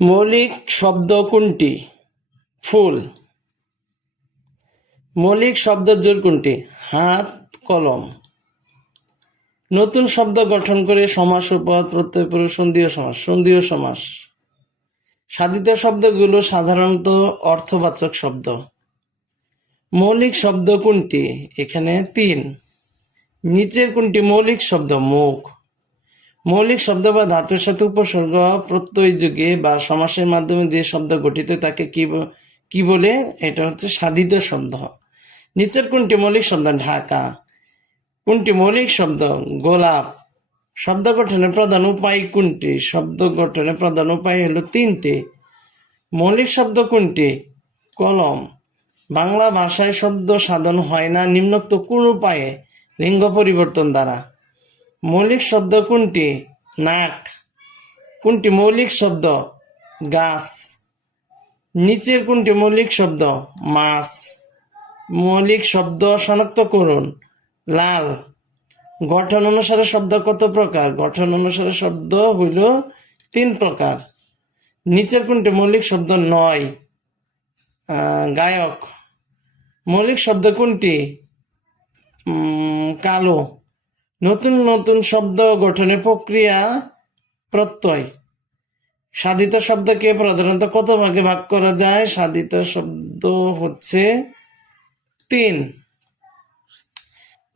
মৌলিক শব্দ কোনটি? ফুল। মৌলিক শব্দের জোড় কোনটি? হাত, কলম। নতুন শব্দ গঠন করে সমাস ও পদ প্রত্যয় পুরুষ সন্ধিও সমাস। সন্ধিও সমাস। সাধিত শব্দগুলো সাধারণত অর্থবাচক শব্দ। মৌলিক শব্দ কোনটি? এখানে 3। নিচের কোনটি মৌলিক শব্দ? মুখ। মৌলিক শব্দ বা ধাতুর সাথে উপসর্গ প্রত্যয় যুগে বা সমাসের মাধ্যমে যে শব্দ গঠিত তাকে কি বলে? এটা হচ্ছে সাধিত শব্দ। নিচের কোনটি মৌলিক শব্দ? ঢাকা। কোনটি মৌলিক শব্দ? গোলাপ। শব্দ গঠনের প্রধান উপায় কোনটি? শব্দ গঠনের প্রধান উপায় হলো 3টি। মৌলিক শব্দ কোনটি? কলম। বাংলা ভাষায় শব্দ সাধন হয় না নিম্নোক্ত কোন উপায়ে? লিঙ্গ পরিবর্তন দ্বারা। মৌলিক শব্দ কোনটি? নাক। কোনটি মৌলিক শব্দ? গাছ। নিচের কোনটি মৌলিক শব্দ? মাছ। মৌলিক শব্দ শনাক্ত করুন। লাল। গঠন অনুসারে শব্দ কত প্রকার? গঠন অনুসারে শব্দ হইল 3 প্রকার। নিচের কোনটি মৌলিক শব্দ নয়? গায়ক। মৌলিক শব্দ কোনটি? কালো। নতুন নতুন শব্দ গঠনের প্রক্রিয়া প্রত্যয়। সাধিত শব্দকে প্রধানত কত ভাগে ভাগ করা যায়? সাধিত শব্দ হচ্ছে 3।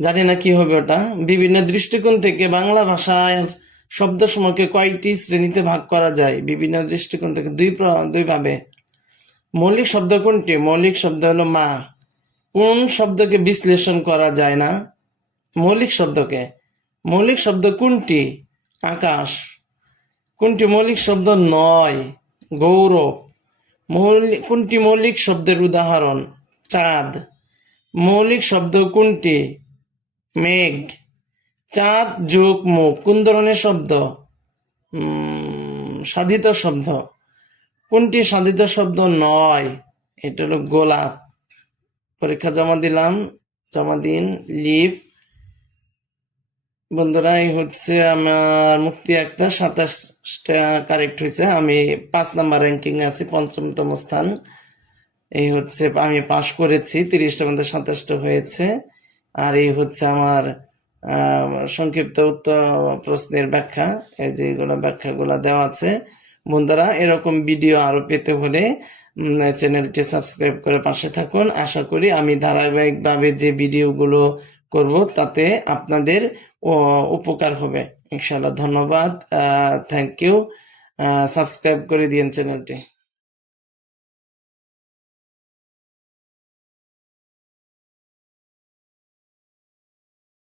জানি না কি হবে ওটা। বিভিন্ন দৃষ্টিকোণ থেকে বাংলা ভাষার শব্দসমূহকে কয়টি শ্রেণীতে ভাগ করা যায়? বিভিন্ন দৃষ্টিকোণ থেকে 2 ভাবে। মৌলিক শব্দ কোনটি? মৌলিক শব্দ হলো মা। কোন শব্দকে বিশ্লেষণ করা যায় না? মৌলিক শব্দকে। মৌলিক শব্দ কোনটি? আকাশ। কোনটি মৌলিক শব্দ নয়? গৌরব। কোনটি মৌলিক শব্দের উদাহরণ? চাঁদ। মৌলিক শব্দ কোনটি? মেঘ। চাঁদ যোগ মুখ কোন ধরনের শব্দ? সাধিত শব্দ। কোনটি সাধিত শব্দ নয়? এটা হলো গোলাপ। পরীক্ষা জমা দিন লিভ। বন্ধুরা, এই হচ্ছে আমার মুক্তি একটা 27টা কারেক্ট হয়েছে। আমি 5 নাম্বার র্যাঙ্কিং আছি, 5ম স্থান। এই হচ্ছে আমি পাশ করেছি, 30টার মধ্যে 27টা হয়েছে। আর এই হচ্ছে আমার সংক্ষিপ্ত উত্তর প্রশ্নের ব্যাখ্যা। এই যে এগুলো ব্যাখ্যাগুলো দেওয়া আছে। বন্ধুরা, এরকম ভিডিও আরো পেতে হলে চ্যানেলটি সাবস্ক্রাইব করে পাশে থাকুন। আশা করি আমি ধারাবাহিকভাবে যে ভিডিওগুলো করব তাতে আপনাদের উপকার হবে ইনশাআল্লাহ। ধন্যবাদ। Thank you. সাবস্ক্রাইব করে দিন চ্যানেলটি।